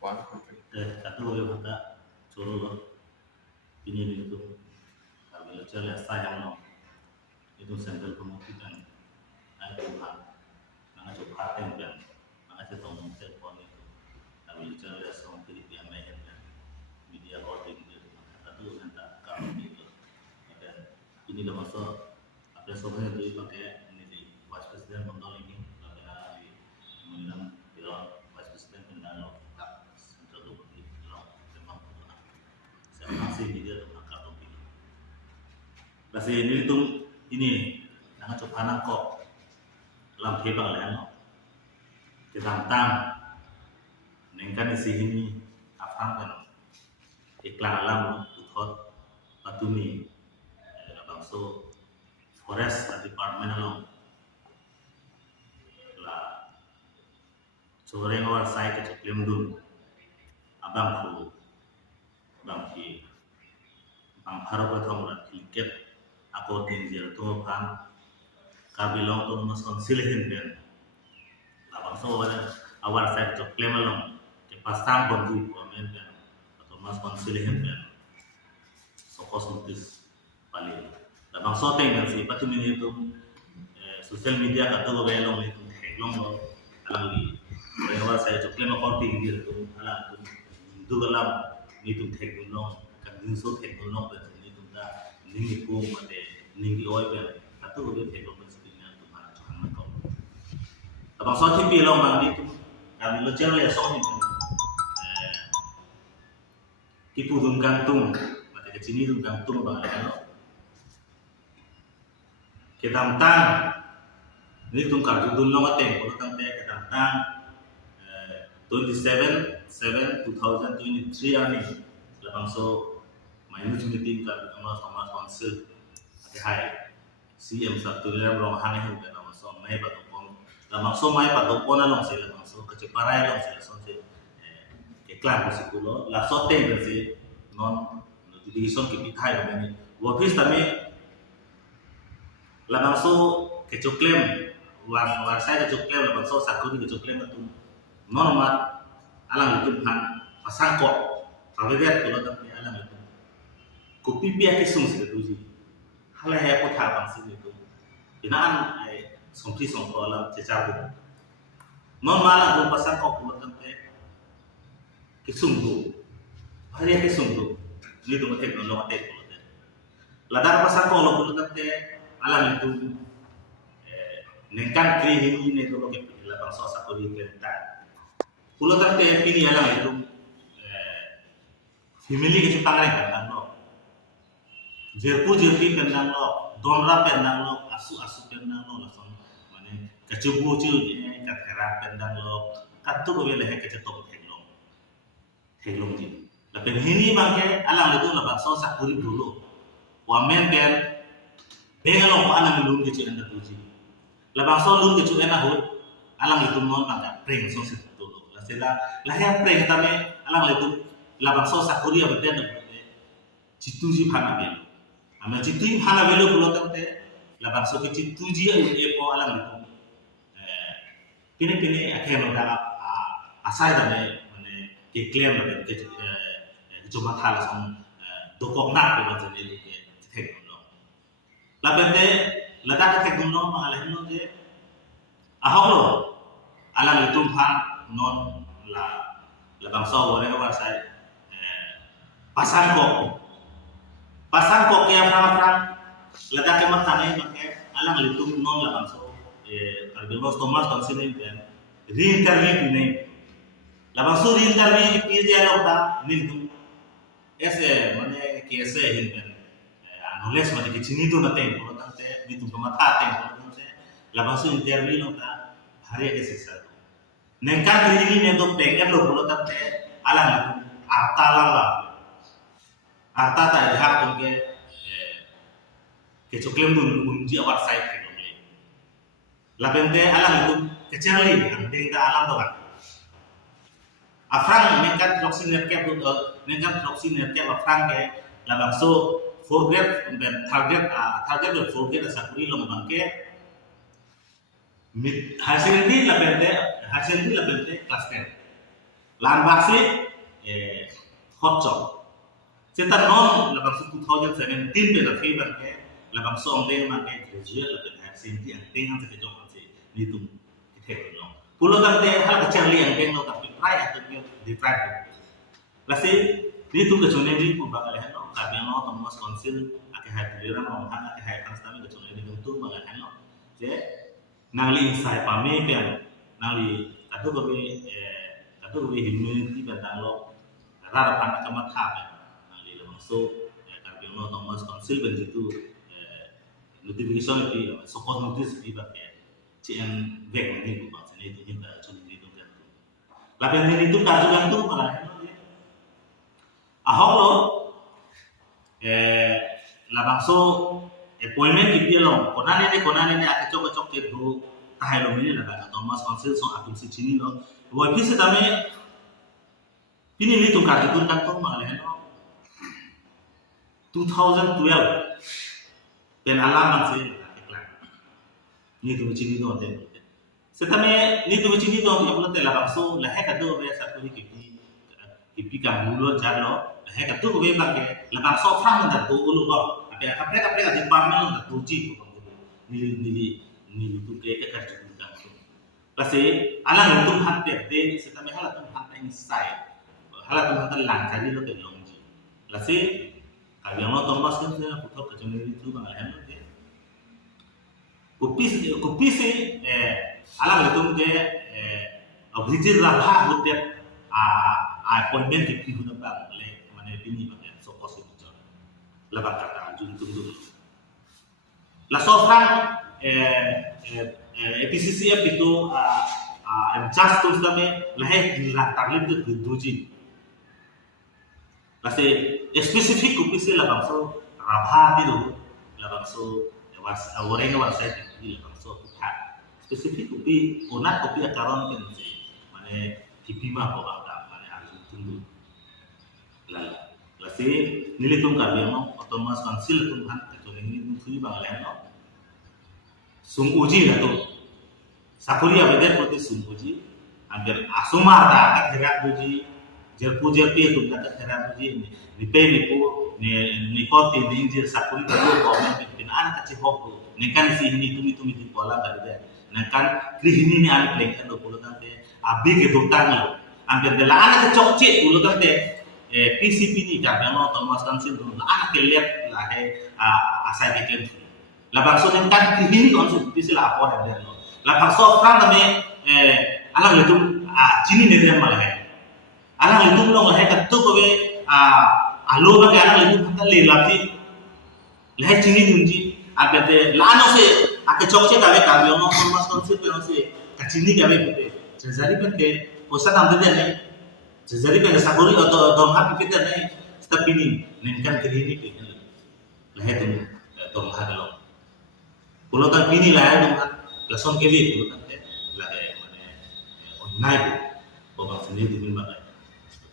Satu boleh mata coro lo ini itu kalau cale sayang no itu sendal pemutikan ada Tuhan mana coba paten kan mana cetong telepon itu kalau cale sama kiri dia Amei kan media holding itu satu nanti kalau itu dan ini lo masuk apa soalnya itu pakai ini di vice president kontrol ini karena di mengenai biro vice president pendana masih dia tuh angkat topi. Kasi ini tuh ini nang coba nang kok lam hebang lah no. Ketantang nengkan isi ini aphan kan iklan alam uthot patumi bangso forest department along lah sore ngawal sai ke ceklem dun abang ku bangki bang pharo pathom rat cricket ako tinjir to pan kabilong to mas konsilehin ben abang so awar side to claim along ke pasang bonji komen ben to mas konsilehin ben so kosmetis pali abang so tengan si patumi itu social media ka to belong itu heglong lo alang li awar side to claim ako tinjir to alang to dugalam ni tum thek gunong kan so thek gunong ben ni tum da ningi ko mate ningi oi ben atu go thek gunong sepinya tu mana chuan ko abang so thi pi long bang ni tum kan lo chen le so ni ki pu dum gantung mate ke sini dum gantung bang no ke dam tang ni tum kar dun long ate ko tam te ke dam tang 27/7/2023 ani labang so minus meeting ka sama council ate hai CM satu ram long hane hu ka labang so mai patopon labang so mai patopon along se labang so keceparai long se so se ke klan ko sikulo la so te se non notification ke pithai ro ni office tame labang so ke choklem war sai ke choklem labang so sakuri ke choklem tu normal alang itu pan pasang kok paweget kalau tapi alang itu kopi pia kisung sih tu sih hal yang aku tahu bangsa itu inaan sompi sompo alang cecar tu normal alang pasang kok kalau tapi kisung tu hari kisung tu ni tu mungkin kalau mati kalau ladang pasang kok kalau tapi alang itu nengkan kiri ini tu kalau kita bangsa sakuri kita pulau tante pilih alang itu family ke ciptaan kan lo jerpu kan lo donra kan lo asu kan lo langsung mana kecubu ni kakera kan lo katu ko bele ke cetok heglong ji tapi ini bangke alang itu la bakso sakuri dulu wamen ben bengalong ko alang lulun ke ciptaan tuji la bakso lulun ke ciptaan hut alang itu non bangka preng so sila lahir preng tame alang itu labang so sakuri abten cituji phana belu ama cituji phana belu pulo tante labang so ke cituji e po alang itu kini akhen da asai da mane ke claim da ke coba thala som dokok nak ko ban jeli ke thek no labente lada ke thek no ma ala no je aholo alang itu phan non la bangsa boleh kawan saya pasang kok yang frang letak ke matane pakai alang litung non la bangsa kalau Thomas konsil ini kan re-interview ini la bangsa re-interview pi dialog ta litung mana KSA ini kan knowledge mana ke sini tu nanti kalau nanti litung kemata teng kalau nanti la bangsa interview no ta hari ke sisa nengkan kiri ini untuk pengen lo kalau tapi alang arta lala arta tak lihat untuk ke coklem dun unji awak side ke dulu lapente alang itu kecil andeng dah alam tu kan afrang nengkan proxy netcap afrang ke labang so forget dan target dan forget asakuri lo bangke hasil ini la bente kelas 10 lan baksi hot job setan non labang su 2017 pe na favor ke labang so ong ma ke graduate la pe sin ti ang ting ang se jong se ni tum ki the no pulo dang te hal ka chang li ang teng no ka pi try at the try la se ni tum ka chone ni pu ba le no ka bi no tom mas council ake ha ti ram no han ake ha kan sta mi ka chone ni tum ma la no je nang li sai pa me pe nang li ka to ko be immunity ba dang lo ra ra pan ka ma tha pe so karbiang no Thomas Council begitu notification itu support notice di bagian CN back ini bu bang sini itu kita cuma itu kan lapan ini itu kajuan tuh malah ahok lo labang so appointment di dia lo konan ini aku coba ke do tahai lo ini lah Thomas Council so atum si sini lo buat bisa tapi ini tuh kajuan kan tuh malah 2012 pen alaman se iklan ni tu chini do te setame ni tu chini do ke bolte la bakso la he ka do be sa tu ki ka mulo jalo la he ka tu be ba ke la bakso phang da tu ulu ba ape ka di pamel da tu ji ko ni tu ke ka tu da la se ala ni tu hat te setame hala tu hat in sai hala tu hat lang kali lo ke long ji la se Karbiang no Thomas kan saya putar ke channel itu bang alhan ke kopi se alang itu ke abrijir rabha buat appointment di pihak bang le mana bini bang so kosi itu lebat kata juntung dulu la sofran EPCCF itu just tuh kami lahir di latar itu duji Lase spesifik kupisi labang so rabha itu labang so was awalnya website itu labang so kupha spesifik kupi konat kupi akaron kan mana kipima ko bangka mana harus tunggu lalu lase nilitung karbiang no otomas council tunghan kecuali ini tunggu bangalen no sung uji itu sakuri abeden prote sung uji hampir asumar tak gerak uji jerpu itu kata heran uji ni pe ni koti ni injil sakuri kalau komen pin anak kecil hok ni kan si ini tu di pola kada ni kan kri ini ni anak leng kan puluh tante abi ke tutang lo hampir de la anak kecok cik puluh tante PCP ni kan no Thomas Council tu anak ke lihat lah asaikhi kan la bakso ni kan kri ini konsep PC la apa ada no la bakso kan tame alang itu cini ni dia malah alang itu lo ngah katu kowe alo ba alang itu kata le lapti le chini dunji agate lano se ake chokche gawe kabyo no Thomas Council pe no se kachini gawe pute jazari pe ke posa tam de ne jazari pe sakuri atau domha pe te ne stapini nenkan krini pe le he tum domha galo pulo ta pini la domha lason ke li pulo ta la mane onnai ko ba sini din ba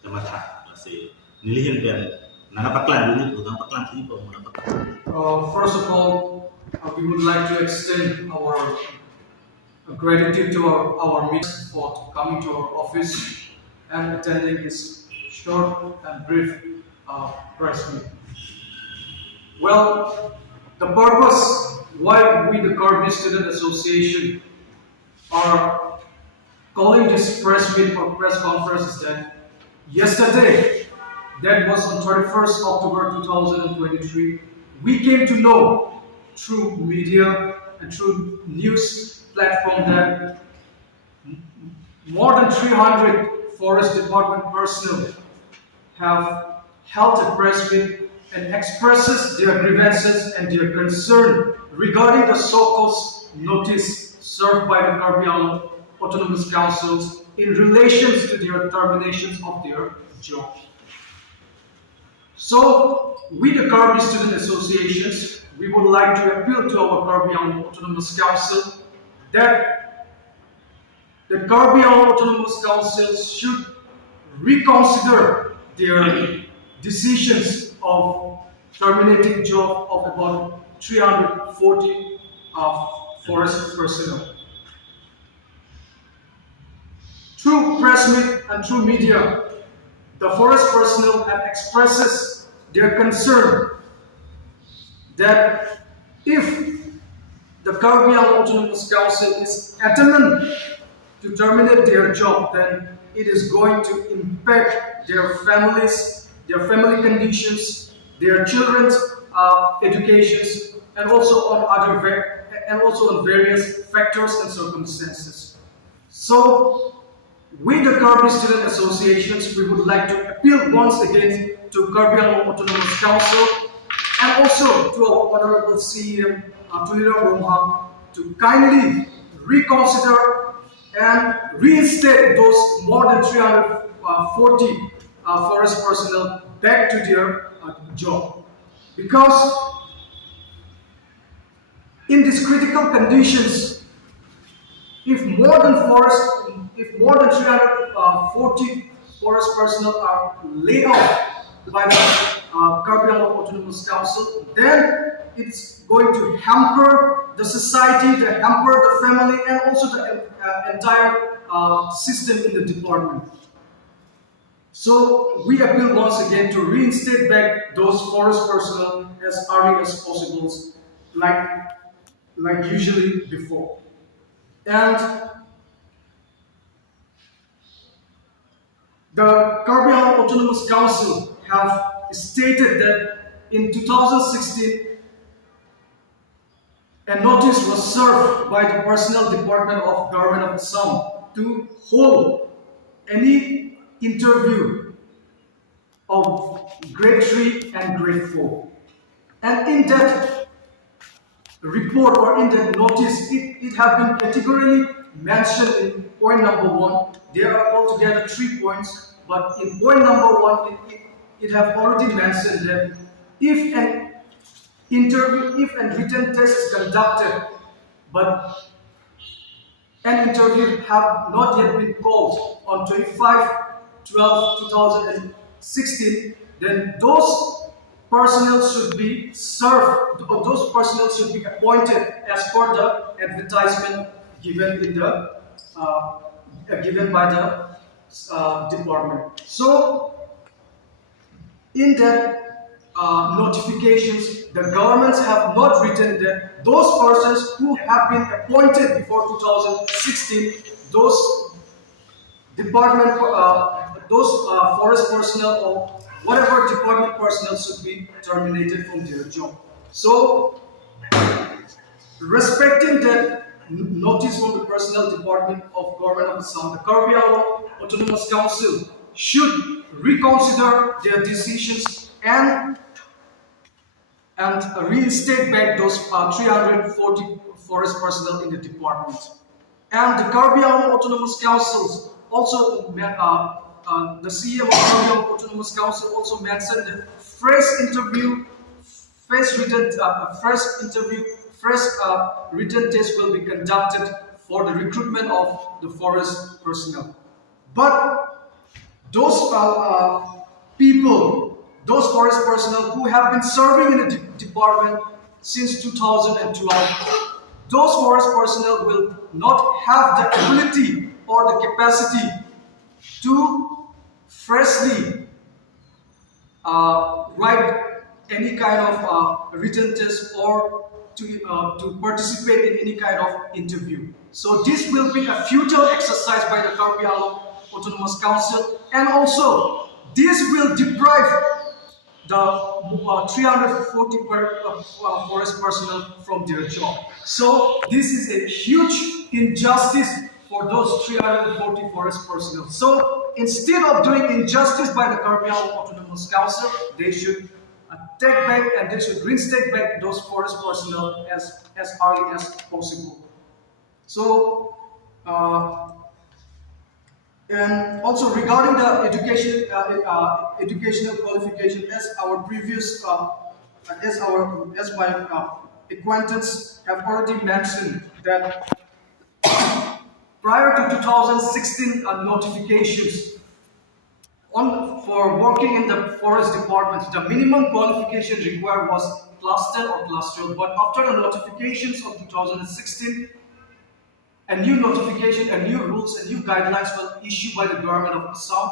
mata masih nilihin kan nakapaklan dulu bukan paklan sih kok First of all, we would like to extend our gratitude to our minister for coming to our office and attending this short and brief press meet. Well, the purpose why we, the KAAC Student Association, are calling this press meet or press conference is that yesterday, that was on 31st October 2023, we came to know through media and through news platform that more than 300 Forest Department personnel have held a press meet and expresses their grievances and their concern regarding the so-called notice served by the Karbiang Autonomous Councils in relation to their terminations of their job. So, we the KAAC Student Associations, we would like to appeal to our Karbiang Autonomous Council that the Karbiang Autonomous Council should reconsider their decisions of terminating job of about 340 forest personnel. through press meet and through media, the forest personnel have expresses their concern that if the Karbi Autonomous Council is adamant to terminate their job, then it is going to impact their families, their family conditions, their children's educations, and also on various factors and circumstances. So, with the Karbi Student Associations, we would like to appeal once again to Karbi Autonomous Council and also to our Honorable CM Tulira Romham to kindly reconsider and reinstate those more than 340 forest personnel back to their job. Because in these critical conditions, if more than 340 forest personnel are laid off by the Karbi Autonomous Council, then it's going to hamper the society, hamper the family, and also the entire system in the department. So we appeal once again to reinstate back those forest personnel as early as possible, like usually before. And the Karbi Autonomous Council have stated that in 2016, a notice was served by the Personnel Department of Government of Assam to hold any interview of grade 3 and grade 4. And in that report or in that notice, it has been categorically mentioned in point number 1. There are altogether 3 points, but in point number 1, it has already mentioned that if an written test is conducted, but an interview have not yet been called on 25/12/2016, then those personnel should be served, or those personnel should be appointed as per the advertisement given by the department. So, in that notifications, the governments have not written that those persons who have been appointed before 2016, those forest personnel or whatever department personnel should be terminated from their job. So, respecting that notice from the Personnel Department of Government of Assam, the Karbi Autonomous Council should reconsider their decisions and reinstate back those 340 forest personnel in the department. And the Karbi Autonomous Council also, the CEO of Karbi Autonomous Council also mentioned that fresh written test will be conducted for the recruitment of the forest personnel. But those those forest personnel who have been serving in the department since 2012, those forest personnel will not have the ability or the capacity to freshly write any kind of written test or to participate in any kind of interview. So this will be a futile exercise by the Karbi Autonomous Council, and also this will deprive the 340 forest personnel from their job. So this is a huge injustice for those 340 forest personnel. So instead of doing injustice by the Karbi Autonomous Council, they should take back and they should reinstate back those forest personnel as early as possible. So and also regarding the educational qualification, as our previous as my acquaintance have already mentioned that prior to 2016 notifications for working in the forest department, the minimum qualification required was class 10 or class 12. But after the notifications of 2016, a new notification, a new rules, and new guidelines were issued by the government of Assam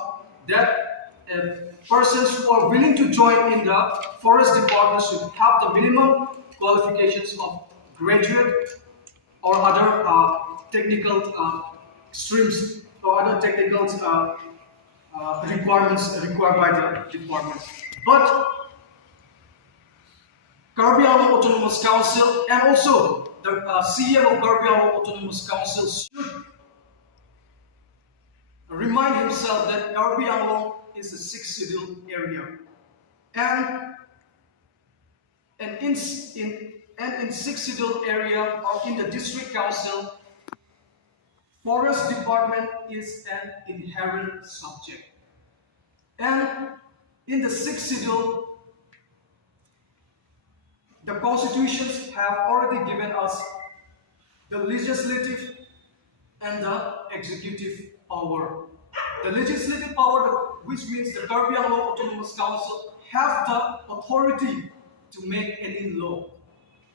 that persons who are willing to join in the forest department should have the minimum qualifications of graduate or other technical streams or other technical requirements required by the department. But Karbi Anglong Autonomous Council and also the CM of Karbi Anglong Autonomous Council should remind himself that Karbi Anglong is a sixth schedule area, and in sixth schedule area or in the district council, forest department is an inherent subject, and in the sixth schedule, the constitutions have already given us the legislative and the executive power. The legislative power, which means the Karbi Anglong Autonomous Council, have the authority to make any law.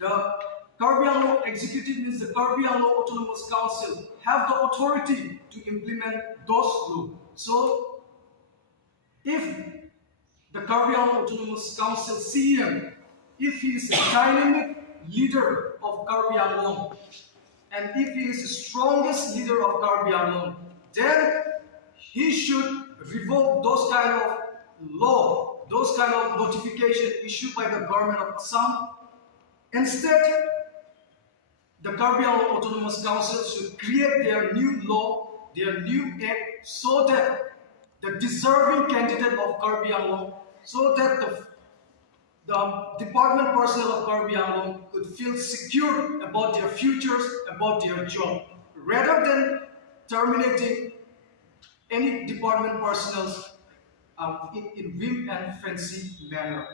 The Karbi Anglong executive means the Karbi Anglong Autonomous Council have the authority to implement those laws. So, if the Karbi Anglong Autonomous Council CM, if he is a dynamic leader of Karbi Anglong, and if he is the strongest leader of Karbi Anglong, then he should revoke those kind of law, those kind of notification issued by the government of Assam. Instead, the Karbi Anglong Autonomous Council should create their new law, their new act, so that the deserving candidate of Karbi Anglong, so that the department personnel of Karbi Anglong could feel secure about their futures, about their job, rather than terminating any department personnel in whim and fancy manner.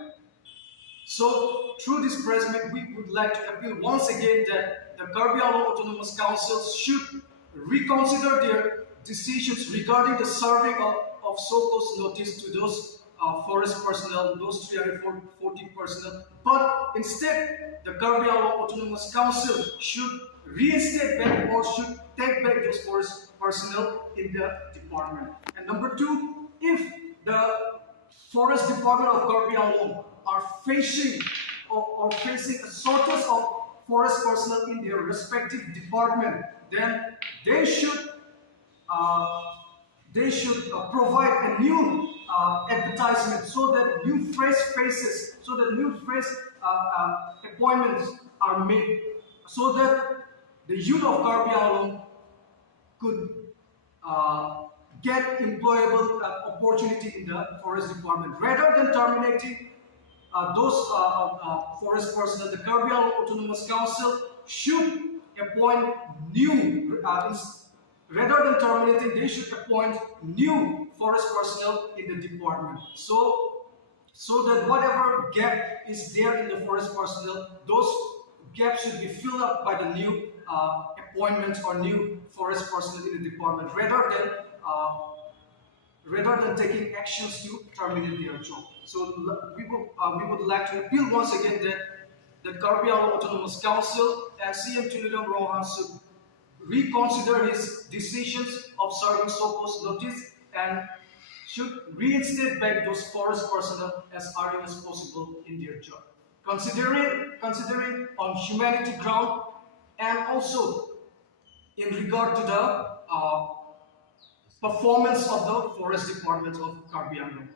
So, through this press meet, we would like to appeal once again that the Karbi Anglong Autonomous Council should reconsider their decisions regarding the serving of so-called notice to those forest personnel, those 340 personnel, but instead the Karbi Anglong Autonomous Council should reinstate back or should take back those forest personnel in the department. And number two, if the forest department of Karbi Anglong are facing or facing a shortage of forest personnel in their respective department, then they should provide a new advertisement so that new fresh faces, so that new fresh appointments are made, so that the youth of Karbi Anglong could get employable opportunity in the forest department. Rather than terminating those forest personnel, the Karbi Anglong Autonomous Council should appoint new, rather than terminating, they should appoint new forest personnel in the department. So that whatever gap is there in the forest personnel, those gaps should be filled up by the new appointments or new forest personnel in the department, rather than taking actions to terminate their job. So we would like to appeal once again that the Karbi Anglong Autonomous Council and CM Tunidong Rohan should reconsider his decisions of serving so-called notice and should reinstate back those forest personnel as early as possible in their job. Considering on humanity ground and also in regard to the performance of the forest department of Karbi Anglong.